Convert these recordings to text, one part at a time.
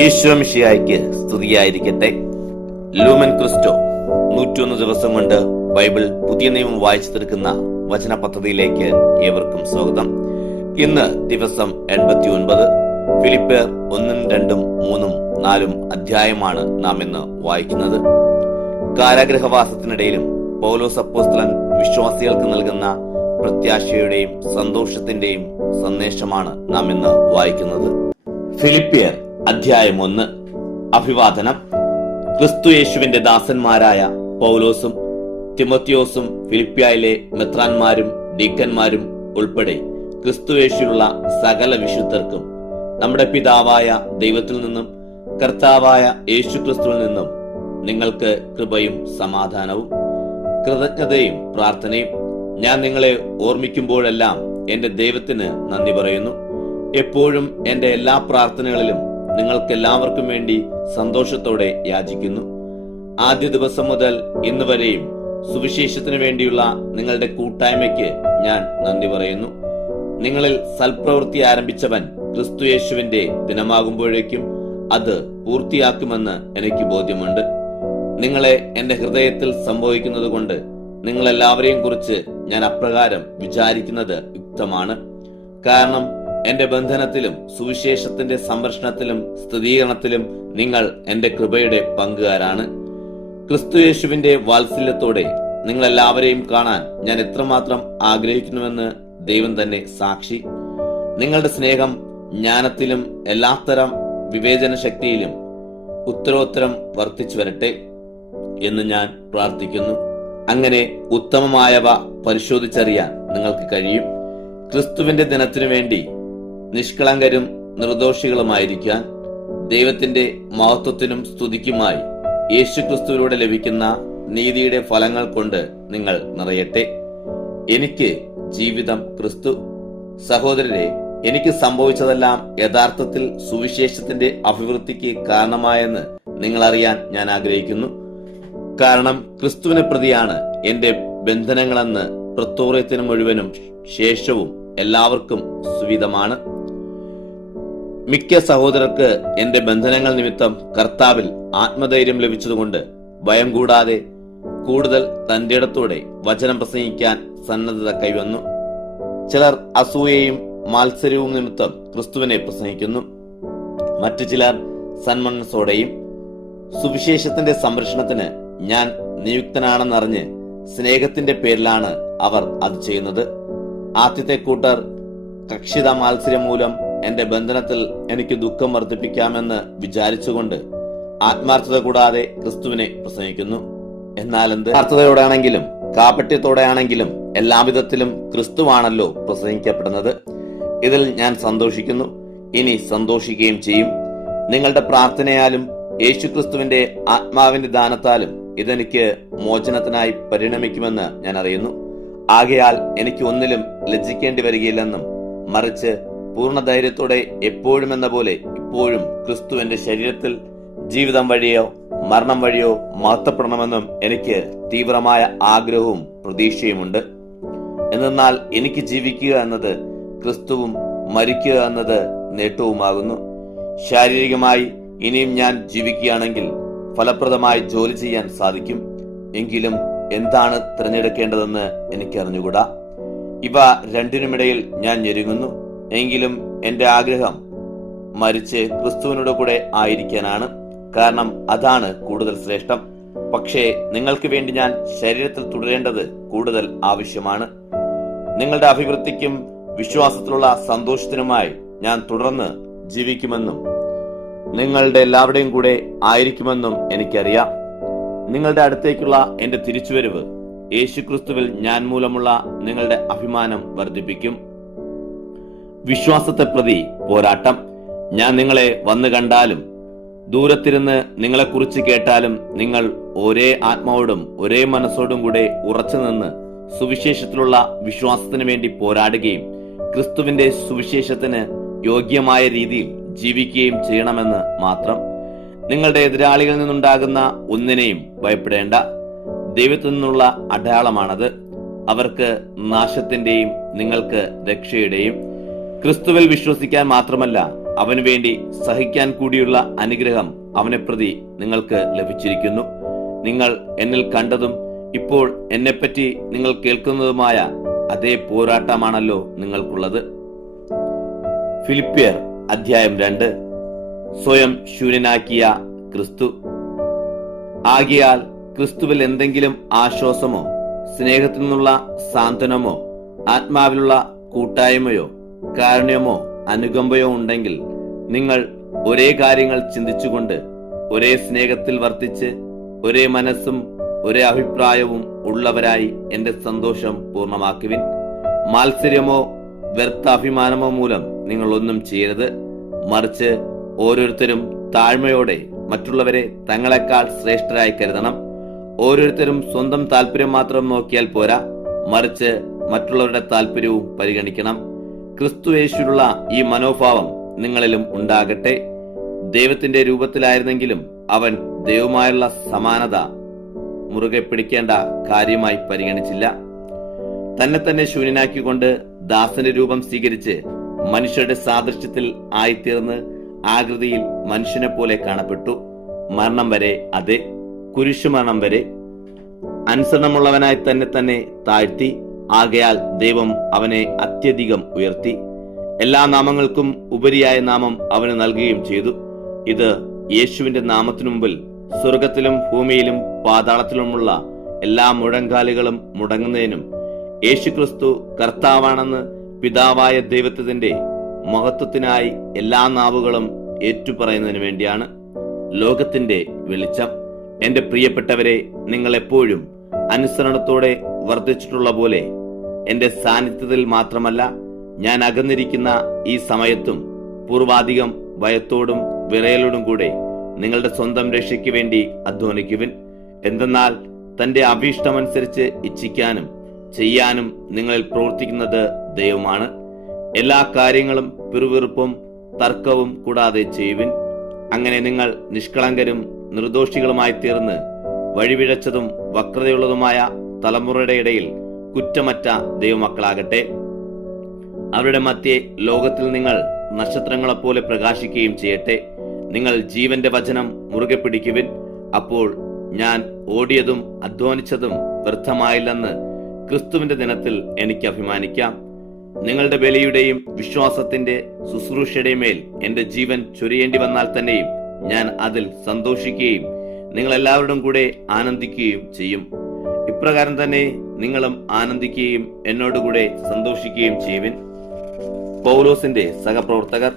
ഈശോ മിശിഹായ്ക്ക് സ്തുതിയായിരിക്കട്ടെ. Lumen Cristo 101 ദിവസം കൊണ്ട് ബൈബിൾ പുതിയ നിയമം വായിച്ചു തീർക്കുന്ന വചന പദ്ധതിയിലേക്ക് ഏവർക്കും സ്വാഗതം. ഇന്ന് ദിവസം 89. ഫിലിപ്പിയർ 1, 2, 3, 4 അധ്യായമാണ് നാം ഇന്ന് വായിക്കുന്നത്. കാരാഗ്രഹവാസത്തിനിടയിലും പൗലോസ് അപ്പോസ്തലൻ വിശ്വാസികൾക്ക് നൽകുന്ന പ്രത്യാശയുടെയും സന്തോഷത്തിന്റെയും സന്ദേശമാണ് നാം ഇന്ന് വായിക്കുന്നത്. ഫിലിപ്പിയർ അധ്യായം 1. അഭിവാദനം. ക്രിസ്തു യേശുവിന്റെ ദാസന്മാരായ പൗലോസും തിമോത്തിയോസും ഫിലിപ്പിയായിലെ മെത്രാന്മാരും ഡീക്കന്മാരും ഉൾപ്പെടെ ക്രിസ്തു യേശുവിലുള്ള സകല വിശുദ്ധർക്കും നമ്മുടെ പിതാവായ ദൈവത്തിൽ നിന്നും കർത്താവായ യേശു ക്രിസ്തുവിൽ നിന്നും നിങ്ങൾക്ക് കൃപയും സമാധാനവും കൃതജ്ഞതയും പ്രാർത്ഥനയും. ഞാൻ നിങ്ങളെ ഓർമ്മിക്കുമ്പോഴെല്ലാം എന്റെ ദൈവത്തിന് നന്ദി പറയുന്നു. എപ്പോഴും എന്റെ എല്ലാ പ്രാർത്ഥനകളിലും നിങ്ങൾക്കെല്ലാവർക്കും വേണ്ടി സന്തോഷത്തോടെ യാചിക്കുന്നു. ആദ്യ ദിവസം മുതൽ ഇന്ന് വരെയും സുവിശേഷത്തിനു വേണ്ടിയുള്ള നിങ്ങളുടെ കൂട്ടായ്മയ്ക്ക് ഞാൻ നന്ദി പറയുന്നു. നിങ്ങളിൽ സൽപ്രവൃത്തി ആരംഭിച്ചവൻ ക്രിസ്തു യേശുവിന്റെ ദിനമാകുമ്പോഴേക്കും അത് പൂർത്തിയാക്കുമെന്ന് എനിക്ക് ബോധ്യമുണ്ട്. നിങ്ങളെ എന്റെ ഹൃദയത്തിൽ സംഭവിക്കുന്നത് കൊണ്ട് നിങ്ങളെല്ലാവരെയും കുറിച്ച് ഞാൻ അപ്രകാരം വിചാരിക്കുന്നത് യുക്തമാണ്. കാരണം എന്റെ ബന്ധനത്തിലും സുവിശേഷത്തിന്റെ സംരക്ഷണത്തിലും സ്ഥിരീകരണത്തിലും നിങ്ങൾ എന്റെ കൃപയുടെ പങ്കുകാരാണ്. ക്രിസ്തു യേശുവിന്റെ വാത്സല്യത്തോടെ നിങ്ങളെല്ലാവരെയും കാണാൻ ഞാൻ എത്രമാത്രം ആഗ്രഹിക്കുന്നുവെന്ന് ദൈവം തന്നെ സാക്ഷി. നിങ്ങളുടെ സ്നേഹം ജ്ഞാനത്തിലും എല്ലാത്തരം വിവേചന ശക്തിയിലും ഉത്തരോത്തരം വർദ്ധിച്ചു വരട്ടെ എന്ന് ഞാൻ പ്രാർത്ഥിക്കുന്നു. അങ്ങനെ ഉത്തമമായവ പരിശോധിച്ചറിയാൻ നിങ്ങൾക്ക് കഴിയും. ക്രിസ്തുവിന്റെ ദിനത്തിനു വേണ്ടി നിഷ്കളങ്കരും നിർദോഷികളുമായിരിക്കാൻ ദൈവത്തിന്റെ മഹത്വത്തിനും സ്തുതിക്കുമായി യേശു ക്രിസ്തുവിലൂടെ ലഭിക്കുന്ന നീതിയുടെ ഫലങ്ങൾ കൊണ്ട് നിങ്ങൾ നിറയട്ടെ. എനിക്ക് ജീവിതം ക്രിസ്തു. സഹോദരരെ, എനിക്ക് സംഭവിച്ചതെല്ലാം യഥാർത്ഥത്തിൽ സുവിശേഷത്തിന്റെ അഭിവൃദ്ധിക്ക് കാരണമായെന്ന് നിങ്ങൾ അറിയാൻ ഞാൻ ആഗ്രഹിക്കുന്നു. കാരണം ക്രിസ്തുവിനെ പ്രതിയാണ് എന്റെ ബന്ധനങ്ങളെന്ന് പ്രത്തോറിയത്തിന് മുഴുവനും ശേഷവും എല്ലാവർക്കും സുവിധമാണ്. മിക്ക സഹോദരർക്ക് എന്റെ ബന്ധനങ്ങൾ നിമിത്തം കർത്താവിൽ ആത്മധൈര്യം ലഭിച്ചതുകൊണ്ട് ഭയം കൂടാതെ കൂടുതൽ തന്റെ ഇടത്തോടെ വചനം പ്രസംഗിക്കാൻ സന്നദ്ധത കൈവന്നു. ചിലർ അസൂയയും മാത്സര്യവും നിമിത്തം ക്രിസ്തുവിനെ പ്രസംഗിക്കുന്നു. മറ്റു ചിലർ സന്മനസ്സോടെയും. സുവിശേഷത്തിന്റെ സംരക്ഷണത്തിന് ഞാൻ നിയുക്തനാണെന്നറിഞ്ഞ് സ്നേഹത്തിന്റെ പേരിലാണ് അവർ അത് ചെയ്യുന്നത്. ആദ്യത്തെ കൂട്ടർ കക്ഷിത മാത്സര്യം മൂലം എന്റെ ബന്ധനത്തിൽ എനിക്ക് ദുഃഖം വർദ്ധിപ്പിക്കാമെന്ന് വിചാരിച്ചുകൊണ്ട് ആത്മാർത്ഥത കൂടാതെ ക്രിസ്തുവിനെ പ്രസംഗിക്കുന്നു. എന്നാൽ ആത്മാർത്ഥതയോടെയാണെങ്കിലും കാപട്യത്തോടെയാണെങ്കിലും എല്ലാവിധത്തിലും ക്രിസ്തുവാണല്ലോ പ്രസംഗിക്കപ്പെടുന്നത്. ഇതിൽ ഞാൻ സന്തോഷിക്കുന്നു, ഇനി സന്തോഷിക്കുകയും ചെയ്യും. നിങ്ങളുടെ പ്രാർത്ഥനയാലും യേശുക്രിസ്തുവിന്റെ ആത്മാവിന്റെ ദാനത്താലും ഇതെനിക്ക് മോചനത്തിനായി പരിണമിക്കുമെന്ന് ഞാൻ അറിയുന്നു. ആകയാൽ എനിക്ക് ഒന്നിലും ലജ്ജിക്കേണ്ടി വരികയില്ലെന്നും മറിച്ച് പൂർണ്ണ ധൈര്യത്തോടെ എപ്പോഴും എന്ന പോലെ ഇപ്പോഴും ക്രിസ്തു എന്റെ ശരീരത്തിൽ ജീവിതം വഴിയോ മരണം വഴിയോ മഹത്വപ്പെടണമെന്നും എനിക്ക് തീവ്രമായ ആഗ്രഹവും പ്രതീക്ഷയുമുണ്ട്. എന്നാൽ എനിക്ക് ജീവിക്കുക എന്നത് ക്രിസ്തുവും മരിക്കുക എന്നത് നേട്ടവുമാകുന്നു. ശാരീരികമായി ഇനിയും ഞാൻ ജീവിക്കുകയാണെങ്കിൽ ഫലപ്രദമായി ജോലി ചെയ്യാൻ സാധിക്കും. എങ്കിലും എന്താണ് തിരഞ്ഞെടുക്കേണ്ടതെന്ന് എനിക്കറിഞ്ഞുകൂടാ. ഇവ രണ്ടിനുമിടയിൽ ഞാൻ ഞെരുങ്ങുന്നു. എങ്കിലും എന്റെ ആഗ്രഹം മരിച്ച് ക്രിസ്തുവിനോട് കൂടെ ആയിരിക്കാനാണ്. കാരണം അതാണ് കൂടുതൽ ശ്രേഷ്ഠം. പക്ഷേ നിങ്ങൾക്ക് വേണ്ടി ഞാൻ ശരീരത്തിൽ തുടരേണ്ടത് കൂടുതൽ ആവശ്യമാണ്. നിങ്ങളുടെ അഭിവൃദ്ധിക്കും വിശ്വാസത്തിലുള്ള സന്തോഷത്തിനുമായി ഞാൻ തുടർന്ന് ജീവിക്കുമെന്നും നിങ്ങളുടെ എല്ലാവരുടെയും കൂടെ ആയിരിക്കുമെന്നും എനിക്കറിയാം. നിങ്ങളുടെ അടുത്തേക്കുള്ള എന്റെ തിരിച്ചുവരവ് യേശുക്രിസ്തുവിൽ ഞാൻ മൂലമുള്ള നിങ്ങളുടെ അഭിമാനം വർദ്ധിപ്പിക്കും. വിശ്വാസത്തെ പ്രതി പോരാട്ടം. ഞാൻ നിങ്ങളെ വന്നു കണ്ടാലും ദൂരത്തിരുന്ന് നിങ്ങളെക്കുറിച്ച് കേട്ടാലും നിങ്ങൾ ഒരേ ആത്മാവോടും ഒരേ മനസ്സോടും കൂടെ ഉറച്ചു നിന്ന് സുവിശേഷത്തിലുള്ള വിശ്വാസത്തിന് വേണ്ടി പോരാടുകയും ക്രിസ്തുവിന്റെ സുവിശേഷത്തിന് യോഗ്യമായ രീതിയിൽ ജീവിക്കുകയും ചെയ്യണമെന്ന് മാത്രം. നിങ്ങളുടെ എതിരാളികളിൽ നിന്നുണ്ടാകുന്ന ഒന്നിനെയും ഭയപ്പെടേണ്ട. ദൈവത്തിൽ നിന്നുള്ള അടയാളമാണത്. അവർക്ക് നാശത്തിന്റെയും നിങ്ങൾക്ക് രക്ഷയുടെയും. ക്രിസ്തുവിൽ വിശ്വസിക്കാൻ മാത്രമല്ല അവന് വേണ്ടി സഹിക്കാൻ കൂടിയുള്ള അനുഗ്രഹം അവനെ പ്രതി നിങ്ങൾക്ക് ലഭിച്ചിരിക്കുന്നു. നിങ്ങൾ എന്നിൽ കണ്ടതും ഇപ്പോൾ എന്നെപ്പറ്റി നിങ്ങൾ കേൾക്കുന്നതുമായ അതേ പോരാട്ടമാണല്ലോ നിങ്ങൾക്കുള്ളത്. ഫിലിപ്പിയർ അധ്യായം 2. സ്വയം ശൂന്യനാക്കിയ ക്രിസ്തു. ആകയാൽ ക്രിസ്തുവിൽ എന്തെങ്കിലും ആശ്വാസമോ സ്നേഹത്തിൽ നിന്നുള്ള സാന്ത്വനമോ ആത്മാവിലുള്ള കൂട്ടായ്മയോ കാരുണ്യമോ അനുകമ്പയോ ഉണ്ടെങ്കിൽ നിങ്ങൾ ഒരേ കാര്യങ്ങൾ ചിന്തിച്ചുകൊണ്ട് ഒരേ സ്നേഹത്തിൽ വർത്തിച്ച് ഒരേ മനസ്സും ഒരേ അഭിപ്രായവും ഉള്ളവരായി എന്റെ സന്തോഷം പൂർണ്ണമാക്കുവിൻ. മാത്സര്യമോ വ്യർത്ഥ അഭിമാനമോ മൂലം നിങ്ങൾ ഒന്നും ചെയ്യരുത്. മറിച്ച് ഓരോരുത്തരും താഴ്മയോടെ മറ്റുള്ളവരെ തങ്ങളെക്കാൾ ശ്രേഷ്ഠരായി കരുതണം. ഓരോരുത്തരും സ്വന്തം താല്പര്യം മാത്രം നോക്കിയാൽ പോരാ, മറിച്ച് മറ്റുള്ളവരുടെ താല്പര്യവും പരിഗണിക്കണം. ക്രിസ്തുയേശുവിലുള്ള ഈ മനോഭാവം നിങ്ങളിലും ഉണ്ടാകട്ടെ. ദൈവത്തിന്റെ രൂപത്തിലായിരുന്നെങ്കിലും അവൻ ദൈവമായുള്ള സമാനത മുറുകെ പിടിക്കേണ്ട കാര്യമായി പരിഗണിച്ചില്ല. തന്നെ ശൂന്യനാക്കിക്കൊണ്ട് ദാസന്റെ രൂപം സ്വീകരിച്ച് മനുഷ്യരുടെ സാദൃശ്യത്തിൽ ആയിത്തീർന്ന് ആകൃതിയിൽ മനുഷ്യനെ പോലെ കാണപ്പെട്ടു. മരണം വരെ, അതെ, കുരിശുമരണം വരെ. അനുസരണമുള്ളവനായി തന്നെ താഴ്ത്തി. ആകയാൽ ദൈവം അവനെ അത്യധികം ഉയർത്തി, എല്ലാ നാമങ്ങൾക്കും ഉപരിയായ നാമം അവന് നൽകുകയും ചെയ്തു. ഇത് യേശുവിന്റെ നാമത്തിനു മുമ്പിൽ സ്വർഗത്തിലും ഭൂമിയിലും പാതാളത്തിലുമുള്ള എല്ലാ മുഴങ്കാലുകളും മുടങ്ങുന്നതിനും യേശുക്രിസ്തു കർത്താവാണെന്ന് പിതാവായ ദൈവത്തിന്റെ മഹത്വത്തിനായി എല്ലാ നാവുകളും ഏറ്റുപറയുന്നതിനു വേണ്ടിയാണ്. ലോകത്തിന്റെ വെളിച്ചം. എന്റെ പ്രിയപ്പെട്ടവരെ, നിങ്ങൾ എപ്പോഴും അനുസരണത്തോടെ വർദ്ധിച്ചിട്ടുള്ള പോലെ എന്റെ സാന്നിധ്യത്തിൽ മാത്രമല്ല, ഞാൻ അകന്നിരിക്കുന്ന ഈ സമയത്തും പൂർവാധികം ഭയത്തോടും വിറയലോടും കൂടെ നിങ്ങളുടെ സ്വന്തം രക്ഷയ്ക്ക് വേണ്ടി അധ്വാനിക്കുവിൻ. എന്തെന്നാൽ തന്റെ അഭീഷ്ടമനുസരിച്ച് ഇച്ഛിക്കാനും ചെയ്യാനും നിങ്ങളിൽ പ്രവർത്തിക്കുന്നത് ദൈവമാണ്. എല്ലാ കാര്യങ്ങളും പിറുവിറുപ്പും തർക്കവും കൂടാതെ ചെയ്യുവിൻ. അങ്ങനെ നിങ്ങൾ നിഷ്കളങ്കരും നിർദോഷികളുമായി തീർന്ന് വഴിപിഴച്ചതും വക്രതയുള്ളതുമായ തലമുറയുടെ ഇടയിൽ കുറ്റമറ്റ ദൈവമക്കളാകട്ടെ. അവരുടെ മധ്യേ ലോകത്തിൽ നിങ്ങൾ നക്ഷത്രങ്ങളെപ്പോലെ പ്രകാശിക്കുകയും ചെയ്യട്ടെ. നിങ്ങൾ ജീവന്റെ വചനം മുറുകെ പിടിക്കുവിൻ. അപ്പോൾ ഞാൻ ഓടിയതും അധ്വാനിച്ചതും വ്യർത്ഥമായില്ലെന്ന് ക്രിസ്തുവിന്റെ ദിനത്തിൽ എനിക്ക് അഭിമാനിക്കാം. നിങ്ങളുടെ ബലിയുടെയും വിശ്വാസത്തിന്റെ ശുശ്രൂഷയുടെയും മേൽ എന്റെ ജീവൻ ചൊരിയേണ്ടി വന്നാൽ തന്നെയും ഞാൻ അതിൽ സന്തോഷിക്കുകയും നിങ്ങൾ എല്ലാവരോടും കൂടെ ആനന്ദിക്കുകയും ചെയ്യും. ഇപ്രകാരം തന്നെ നിങ്ങളും ആനന്ദിക്കുകയും എന്നോടുകൂടെ സന്തോഷിക്കുകയും ചെയ്യുവിൻ. പൗലോസിന്റെ സഹപ്രവർത്തകർ.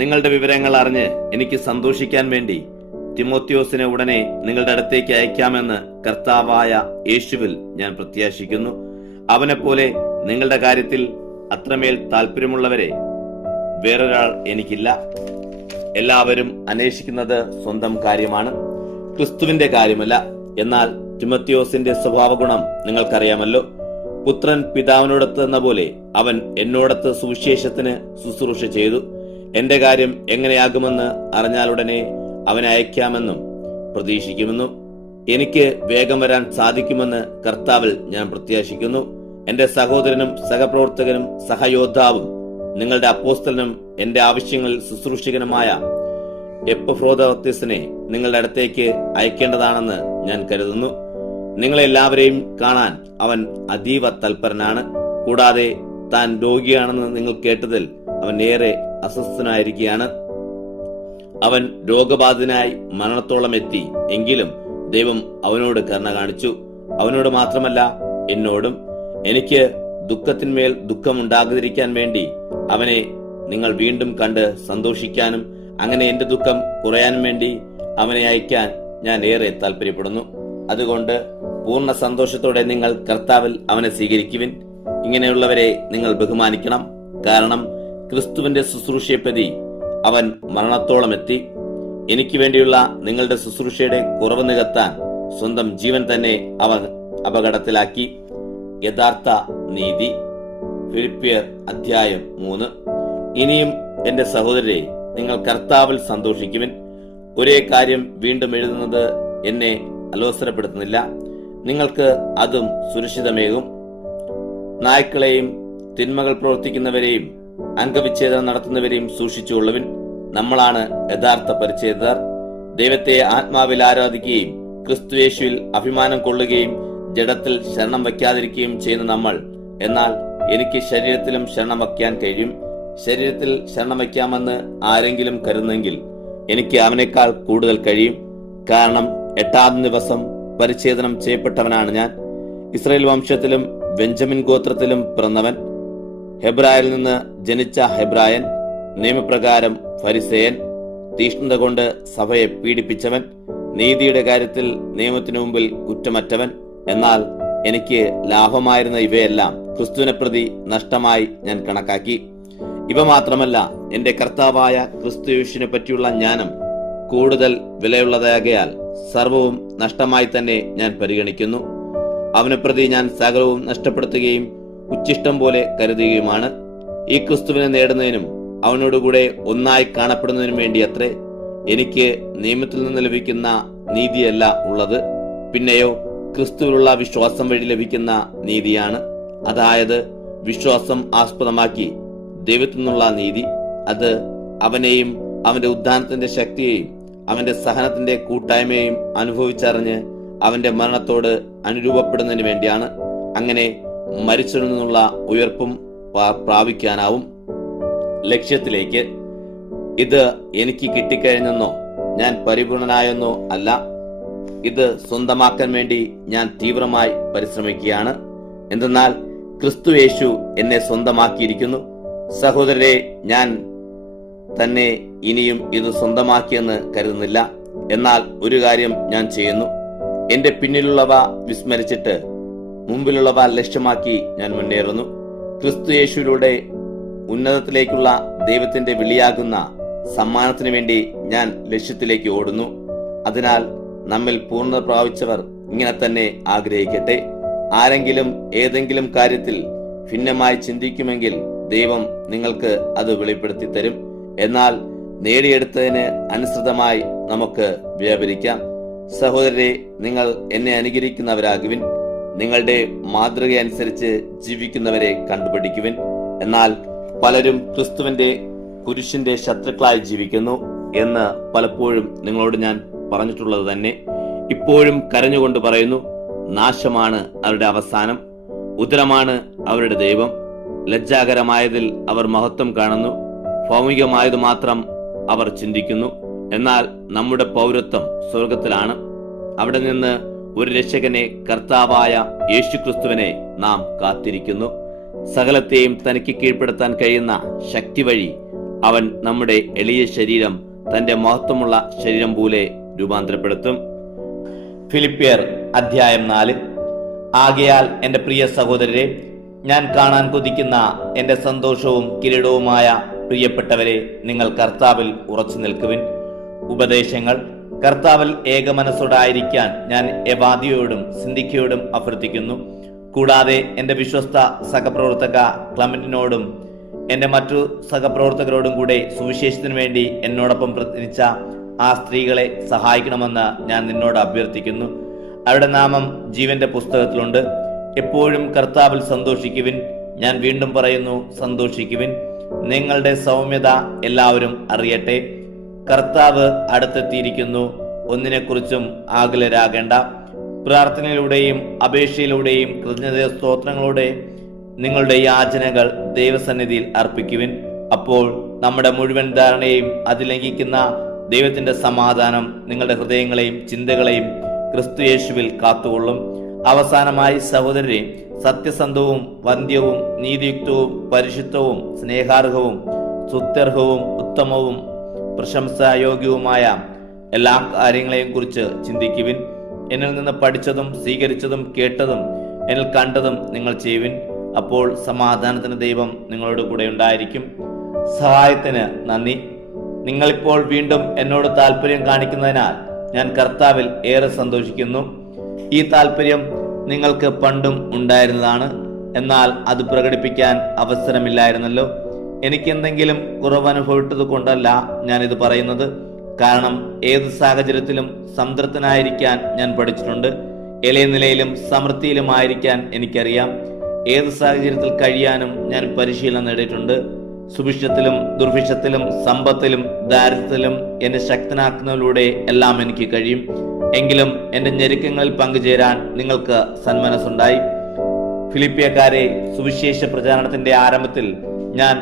നിങ്ങളുടെ വിവരങ്ങൾ അറിഞ്ഞ് എനിക്ക് സന്തോഷിക്കാൻ വേണ്ടി തിമോത്തിയോസിനെ ഉടനെ നിങ്ങളുടെ അടുത്തേക്ക് അയക്കാമെന്ന് കർത്താവായ യേശുവിൽ ഞാൻ പ്രത്യാശിക്കുന്നു. അവനെപ്പോലെ നിങ്ങളുടെ കാര്യത്തിൽ അത്രമേൽ താല്പര്യമുള്ളവരെ വേറൊരാൾ എനിക്കില്ല. എല്ലാവരും അന്വേഷിക്കുന്നത് സ്വന്തം കാര്യമാണ്, ക്രിസ്തുവിന്റെ കാര്യമല്ല. എന്നാൽ തിമോത്തിയോസിന്റെ സ്വഭാവ ഗുണം നിങ്ങൾക്കറിയാമല്ലോ. പുത്രൻ പിതാവിനോടൊത്ത് എന്ന പോലെ അവൻ എന്നോടൊത്ത് സുവിശേഷത്തിന് ശുശ്രൂഷ ചെയ്തു. എന്റെ കാര്യം എങ്ങനെയാകുമെന്ന് അറിഞ്ഞാലുടനെ അവനെ അയക്കാമെന്നും പ്രതീക്ഷിക്കുമെന്നും എനിക്ക് വേഗം വരാൻ സാധിക്കുമെന്ന് കർത്താവിൽ ഞാൻ പ്രത്യാശിക്കുന്നു. എന്റെ സഹോദരനും സഹപ്രവർത്തകനും സഹയോദ്ധാവും നിങ്ങളുടെ അപ്പോസ്തലനും എന്റെ ആവശ്യങ്ങളിൽ ശുശ്രൂഷകനുമായ എപ്പഫ്രോദിത്തുസിനെ നിങ്ങളുടെ അടുത്തേക്ക് അയക്കേണ്ടതാണെന്ന് ഞാൻ കരുതുന്നു. നിങ്ങളെല്ലാവരെയും കാണാൻ അവൻ അതീവ തൽപരനാണ്. കൂടാതെ താൻ രോഗിയാണെന്ന് നിങ്ങൾ കേട്ടതിൽ അവൻ ഏറെ അസ്വസ്ഥനായിരിക്കുകയാണ്. അവൻ രോഗബാധിതനായി മരണത്തോളം എത്തി. എങ്കിലും ദൈവം അവനോട് കരുണ കാണിച്ചു. അവനോട് മാത്രമല്ല, എന്നോടും. എനിക്ക് ദുഃഖത്തിന്മേൽ ദുഃഖമുണ്ടാകാതിരിക്കാൻ വേണ്ടി അവനെ നിങ്ങൾ വീണ്ടും കണ്ട് സന്തോഷിക്കാനും അങ്ങനെ എന്റെ ദുഃഖം കുറയാനും വേണ്ടി അവനെ അയക്കാൻ ഞാൻ ഏറെ താല്പര്യപ്പെടുന്നു. അതുകൊണ്ട് പൂർണ്ണ സന്തോഷത്തോടെ നിങ്ങൾ കർത്താവിൽ അവനെ സ്വീകരിക്കുവിൻ. ഇങ്ങനെയുള്ളവരെ നിങ്ങൾ ബഹുമാനിക്കണം. കാരണം ക്രിസ്തുവിന്റെ ശുശ്രൂഷയെപ്പറ്റി അവൻ മരണത്തോളം എത്തി. എനിക്ക് വേണ്ടിയുള്ള നിങ്ങളുടെ ശുശ്രൂഷയുടെ കുറവ് നികത്താൻ സ്വന്തം ജീവൻ തന്നെ അവൻ അപകടത്തിലാക്കി. യഥാർത്ഥ നീതി. ഫിലിപ്പിയർ അധ്യായം 3. ഇനിയും എന്റെ സഹോദരരെ, നിങ്ങൾ കർത്താവിൽ സന്തോഷിക്കുവിൻ. ഒരേ കാര്യം വീണ്ടും എഴുതുന്നത് എന്നെ അലോസരപ്പെടുത്തുന്നില്ല. നിങ്ങൾക്ക് അതും സുരക്ഷിതമേകും. നായ്ക്കളെയും തിന്മകൾ പ്രവർത്തിക്കുന്നവരെയും അംഗവിച്ഛേദനം നടത്തുന്നവരെയും സൂക്ഷിച്ചുകൊള്ളുവിൻ. നമ്മളാണ് യഥാർത്ഥ പരിച്ഛേദകർ. ദൈവത്തെ ആത്മാവിൽ ആരാധിക്കുകയും ക്രിസ്തുയേശുവിൽ അഭിമാനം കൊള്ളുകയും ജഡത്തിൽ ശരണം വയ്ക്കാതിരിക്കുകയും ചെയ്യുന്ന നമ്മൾ. എന്നാൽ എനിക്ക് ശരീരത്തിലും ശരണം വയ്ക്കാൻ കഴിയും. ശരീരത്തിൽ ശരണം വയ്ക്കാമെന്ന് ആരെങ്കിലും കരുതുന്നെങ്കിൽ എനിക്ക് അവനേക്കാൾ കൂടുതൽ കഴിയും. കാരണം 8-ാം ദിവസം പരിച്ഛേദനം ചെയ്യപ്പെട്ടവനാണ് ഞാൻ. ഇസ്രായേൽ വംശത്തിലും ബെഞ്ചമിൻ ഗോത്രത്തിലും പിറന്നവൻ, ഹെബ്രായിൽ നിന്ന് ജനിച്ച ഹെബ്രായൻ, നിയമപ്രകാരം ഫരിസേയൻ, തീഷ്ണത കൊണ്ട് സഭയെ പീഡിപ്പിച്ചവൻ, നീതിയുടെ കാര്യത്തിൽ നിയമത്തിനു മുമ്പിൽ കുറ്റമറ്റവൻ. എന്നാൽ എനിക്ക് ലാഭമായിരുന്ന ഇവയെല്ലാം ക്രിസ്തുവിനെ പ്രതി നഷ്ടമായി ഞാൻ കണക്കാക്കി. ഇവ മാത്രമല്ല, എന്റെ കർത്താവായ ക്രിസ്തുയേശുവിനെ പറ്റിയുള്ള ജ്ഞാനം കൂടുതൽ വിലയുള്ളതാകയാൽ സർവവും നഷ്ടമായി തന്നെ ഞാൻ പരിഗണിക്കുന്നു. അവനെ പ്രതി ഞാൻ സകലവും നഷ്ടപ്പെടുത്തുകയും ഉച്ഛിഷ്ടം പോലെ കരുതുകയുമാണ്. ഈ ക്രിസ്തുവിനെ നേടുന്നതിനും അവനോടുകൂടെ ഒന്നായി കാണപ്പെടുന്നതിനും വേണ്ടി അത്രേ. എനിക്ക് നിയമത്തിൽ നിന്ന് ലഭിക്കുന്ന നീതിയല്ല ഉള്ളത്, പിന്നെയോ ക്രിസ്തുവിലുള്ള വിശ്വാസം വഴി ലഭിക്കുന്ന നീതിയാണ്. അതായത് വിശ്വാസം ആസ്പദമാക്കി ദൈവത്തിൽ നിന്നുള്ള നീതി. അത് അവനെയും അവന്റെ ഉദ്ധാനത്തിന്റെ ശക്തിയെയും അവന്റെ സഹനത്തിന്റെ കൂട്ടായ്മയെയും അനുഭവിച്ചറിഞ്ഞ് അവന്റെ മരണത്തോട് അനുരൂപപ്പെടുന്നതിന് വേണ്ടിയാണ്. അങ്ങനെ മരിച്ചതിൽ നിന്നുള്ള ഉയർപ്പും പ്രാപിക്കാനാവും. ലക്ഷ്യത്തിലേക്ക്. ഇത് എനിക്ക് കിട്ടിക്കഴിഞ്ഞെന്നോ ഞാൻ പരിപൂർണനായെന്നോ അല്ല. ഇത് സ്വന്തമാക്കാൻ വേണ്ടി ഞാൻ തീവ്രമായി പരിശ്രമിക്കുകയാണ്. എന്തെന്നാൽ ക്രിസ്തു യേശു എന്നെ സ്വന്തമാക്കിയിരിക്കുന്നു. സഹോദരരെ, ഞാൻ തന്നെ ഇനിയും ഇത് സ്വന്തമാക്കിയെന്ന് കരുതുന്നില്ല. എന്നാൽ ഒരു കാര്യം ഞാൻ ചെയ്യുന്നു. എന്റെ പിന്നിലുള്ളവ വിസ്മരിച്ചിട്ട് മുമ്പിലുള്ളവ ലക്ഷ്യമാക്കി ഞാൻ മുന്നേറുന്നു. ക്രിസ്തു യേശുവിലൂടെ ഉന്നതത്തിലേക്കുള്ള ദൈവത്തിന്റെ വിളിയാകുന്ന സമ്മാനത്തിനു വേണ്ടി ഞാൻ ലക്ഷ്യത്തിലേക്ക് ഓടുന്നു. അതിനാൽ നമ്മിൽ പൂർണ്ണത പ്രാപിച്ചവർ ഇങ്ങനെ തന്നെ ആഗ്രഹിക്കട്ടെ. ആരെങ്കിലും ഏതെങ്കിലും കാര്യത്തിൽ ഭിന്നമായി ചിന്തിക്കുമെങ്കിൽ ദൈവം നിങ്ങൾക്ക് അത് വെളിപ്പെടുത്തി തരും. എന്നാൽ നേടിയെടുത്തതിന് അനുസൃതമായി നമുക്ക് വ്യാപരിക്കാം. സഹോദരരെ, നിങ്ങൾ എന്നെ അനുകരിക്കുന്നവരാകുവിൻ. നിങ്ങളുടെ മാതൃകയനുസരിച്ച് ജീവിക്കുന്നവരെ കണ്ടുപിടിക്കുവിൻ. എന്നാൽ പലരും ക്രിസ്തുവിന്റെ കുരിശിന്റെ ശത്രുക്കളായി ജീവിക്കുന്നു എന്ന് പലപ്പോഴും നിങ്ങളോട് ഞാൻ പറഞ്ഞിട്ടുള്ളത് തന്നെ. ഇപ്പോഴും കരഞ്ഞുകൊണ്ട് പറയുന്നു, നാശമാണ് അവരുടെ അവസാനം, ഉദരമാണ് അവരുടെ ദൈവം. ലജ്ജാകരമായതിൽ അവർ മഹത്വം കാണുന്നു, ഭൗമികമായത് മാത്രം അവർ ചിന്തിക്കുന്നു. എന്നാൽ നമ്മുടെ പൗരത്വം സ്വർഗത്തിലാണ്. അവിടെ നിന്ന് ഒരു രക്ഷകനെ, കർത്താവായ യേശുക്രിസ്തുവിനെ നാം കാത്തിരിക്കുന്നു. സകലത്തെയും തനിക്ക് കീഴ്പ്പെടുത്താൻ കഴിയുന്ന ശക്തി വഴി അവൻ നമ്മുടെ എളിയ ശരീരം തന്റെ മഹത്വമുള്ള ശരീരം പോലെ രൂപാന്തരപ്പെടുത്തും. ഫിലിപ്പിയർ അധ്യായം 4. ആകയാൽ എന്റെ പ്രിയ സഹോദരരെ, ഞാൻ കാണാൻ കൊതിക്കുന്ന എന്റെ സന്തോഷവും കിരീടവുമായ പ്രിയപ്പെട്ടവരെ, നിങ്ങൾ കർത്താവിൽ ഉറച്ചു നിൽക്കുവിൻ. ഉപദേശങ്ങൾ. കർത്താവിൽ ഏകമനസ്സോടായിരിക്കാൻ ഞാൻ എവാദിയോടും സിന്ധിക്കയോടും അഭ്യർത്ഥിക്കുന്നു. കൂടാതെ എന്റെ വിശ്വസ്ത സഹപ്രവർത്തക ക്ലമന്റിനോടും എന്റെ മറ്റു സഹപ്രവർത്തകരോടും കൂടെ സുവിശേഷത്തിനു വേണ്ടി എന്നോടൊപ്പം പ്രയത്നിച്ച ആ സ്ത്രീകളെ സഹായിക്കണമെന്ന് ഞാൻ നിന്നോട് അഭ്യർത്ഥിക്കുന്നു. അവരുടെ നാമം ജീവന്റെ പുസ്തകത്തിലുണ്ട്. എപ്പോഴും കർത്താവിൽ സന്തോഷിക്കുവിൻ. ഞാൻ വീണ്ടും പറയുന്നു, സന്തോഷിക്കുവിൻ. നിങ്ങളുടെ സൗമ്യത എല്ലാവരും അറിയട്ടെ. കർത്താവ് അടുത്തെത്തിയിരിക്കുന്നു. ഒന്നിനെക്കുറിച്ചും ആകുലരാകേണ്ട. പ്രാർത്ഥനയിലൂടെയും അപേക്ഷയിലൂടെയും കൃതജ്ഞത സ്തോത്രങ്ങളോടെ നിങ്ങളുടെ യാചനകൾ ദൈവസന്നിധിയിൽ അർപ്പിക്കുവിൻ. അപ്പോൾ നമ്മുടെ മുഴുവൻ ധാരണയെയും അതിലംഘിക്കുന്ന ദൈവത്തിന്റെ സമാധാനം നിങ്ങളുടെ ഹൃദയങ്ങളെയും ചിന്തകളെയും ക്രിസ്തു യേശുവിൽ കാത്തുകൊള്ളും. അവസാനമായി സഹോദരരെ, സത്യസന്ധവും വന്ധ്യവും നീതിയുക്തവും പരിശുദ്ധവും സ്നേഹാർഹവും സ്തുത്യർഹവും ഉത്തമവും പ്രശംസായോഗ്യവുമായ എല്ലാ കാര്യങ്ങളെയും കുറിച്ച് ചിന്തിക്കുവിൻ. എന്നിൽ നിന്ന് പഠിച്ചതും സ്വീകരിച്ചതും കേട്ടതും എന്നിൽ കണ്ടതും നിങ്ങൾ ചെയ്യുവിൻ. അപ്പോൾ സമാധാനത്തിന് ദൈവം നിങ്ങളോട് കൂടെ ഉണ്ടായിരിക്കും. സഹായത്തിന് നന്ദി. നിങ്ങളിപ്പോൾ വീണ്ടും എന്നോട് താല്പര്യം കാണിക്കുന്നതിനാൽ ഞാൻ കർത്താവിൽ ഏറെ സന്തോഷിക്കുന്നു. ഈ താല്പര്യം നിങ്ങൾക്ക് പണ്ടും ഉണ്ടായിരുന്നതാണ്. എന്നാൽ അത് പ്രകടിപ്പിക്കാൻ അവസരമില്ലായിരുന്നല്ലോ. എനിക്കെന്തെങ്കിലും കുറവനുഭവിച്ചത് കൊണ്ടല്ല ഞാനിത് പറയുന്നത്. കാരണം ഏത് സാഹചര്യത്തിലും സംതൃപ്തനായിരിക്കാൻ ഞാൻ പഠിച്ചിട്ടുണ്ട്. എളിയ നിലയിലും സമൃദ്ധിയിലുമായിരിക്കാൻ എനിക്കറിയാം. ഏത് സാഹചര്യത്തിൽ കഴിയാനും ഞാൻ പരിശീലനം നേടിയിട്ടുണ്ട്. സുഭിക്ഷത്തിലും ദുർഭിക്ഷത്തിലും സമ്പത്തിലും ദാരിദ്ര്യത്തിലും എന്നെ ശക്തനാക്കുന്നതിലൂടെ എല്ലാം എനിക്ക് കഴിയും. എങ്കിലും എന്റെ ഞെരുക്കങ്ങളിൽ പങ്കുചേരാൻ നിങ്ങൾക്ക് സന്മനസ്സുണ്ടായി. ഫിലിപ്പിയക്കാരെ, സുവിശേഷ പ്രചാരണത്തിന്റെ ആരംഭത്തിൽ ഞാൻ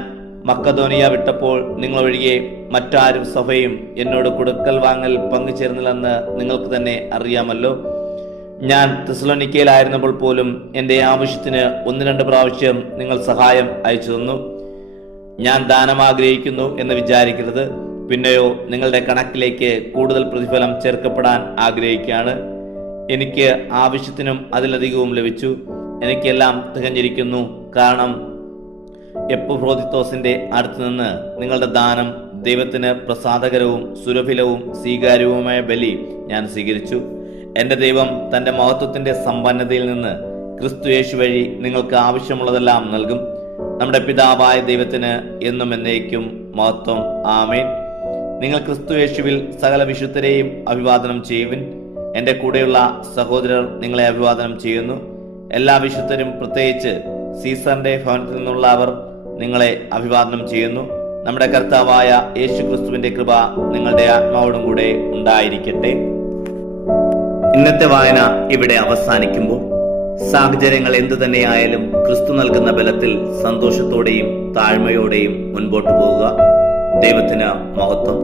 മക്കദോനിയ വിട്ടപ്പോൾ നിങ്ങളൊഴികെ മറ്റാരും സഭയും എന്നോട് കൊടുക്കൽ വാങ്ങൽ പങ്കുചേർന്നില്ലെന്ന് നിങ്ങൾക്ക് തന്നെ അറിയാമല്ലോ. ഞാൻ തെസ്സലോനിക്കയിലായിരുന്നപ്പോൾ പോലും എന്റെ ആവശ്യത്തിന് 1-2 പ്രാവശ്യം നിങ്ങൾ സഹായം അയച്ചു തന്നു. ഞാൻ ദാനം ആഗ്രഹിക്കുന്നു എന്ന് വിചാരിക്കരുത്. പിന്നെയോ നിങ്ങളുടെ കണക്കിലേക്ക് കൂടുതൽ പ്രതിഫലം ചേർക്കപ്പെടാൻ ആഗ്രഹിക്കുകയാണ്. എനിക്ക് ആവശ്യത്തിനും അതിലധികവും ലഭിച്ചു. എനിക്കെല്ലാം തികഞ്ഞിരിക്കുന്നു. കാരണം എപ്പഫ്രോദിത്തോസിന്റെ അടുത്ത് നിന്ന് നിങ്ങളുടെ ദാനം ദൈവത്തിന് പ്രസാദകരവും സുലഭിലവും സ്വീകാര്യവുമായ ബലി ഞാൻ സ്വീകരിച്ചു. എന്റെ ദൈവം തന്റെ മഹത്വത്തിന്റെ സമ്പന്നതയിൽ നിന്ന് ക്രിസ്തു യേശു വഴി നിങ്ങൾക്ക് ആവശ്യമുള്ളതെല്ലാം നൽകും. നമ്മുടെ പിതാവായ ദൈവത്തിന് എന്നും എന്നേക്കും മഹത്വം. ആമേൻ. നിങ്ങൾ ക്രിസ്തു യേശുവിൽ സകല വിശുദ്ധരെയും അഭിവാദനം ചെയ്യുവിൻ. എന്റെ കൂടെയുള്ള സഹോദരർ നിങ്ങളെ അഭിവാദനം ചെയ്യുന്നു. എല്ലാ വിശുദ്ധരും, പ്രത്യേകിച്ച് സീസറിന്റെ ഭവനത്തിൽ നിന്നുള്ളവർ നിങ്ങളെ അഭിവാദനം ചെയ്യുന്നു. നമ്മുടെ കർത്താവായ യേശു ക്രിസ്തുവിന്റെ കൃപ നിങ്ങളുടെ ആത്മാവോടും കൂടെ ഉണ്ടായിരിക്കട്ടെ. ഇന്നത്തെ വായന ഇവിടെ അവസാനിക്കുമ്പോൾ സാഹചര്യങ്ങൾ എന്തു തന്നെയായാലും ക്രിസ്തു നൽകുന്ന ബലത്തിൽ സന്തോഷത്തോടെയും താഴ്മയോടെയും മുൻപോട്ട് പോവുക. ദൈവത്തിന് മഹത്വം.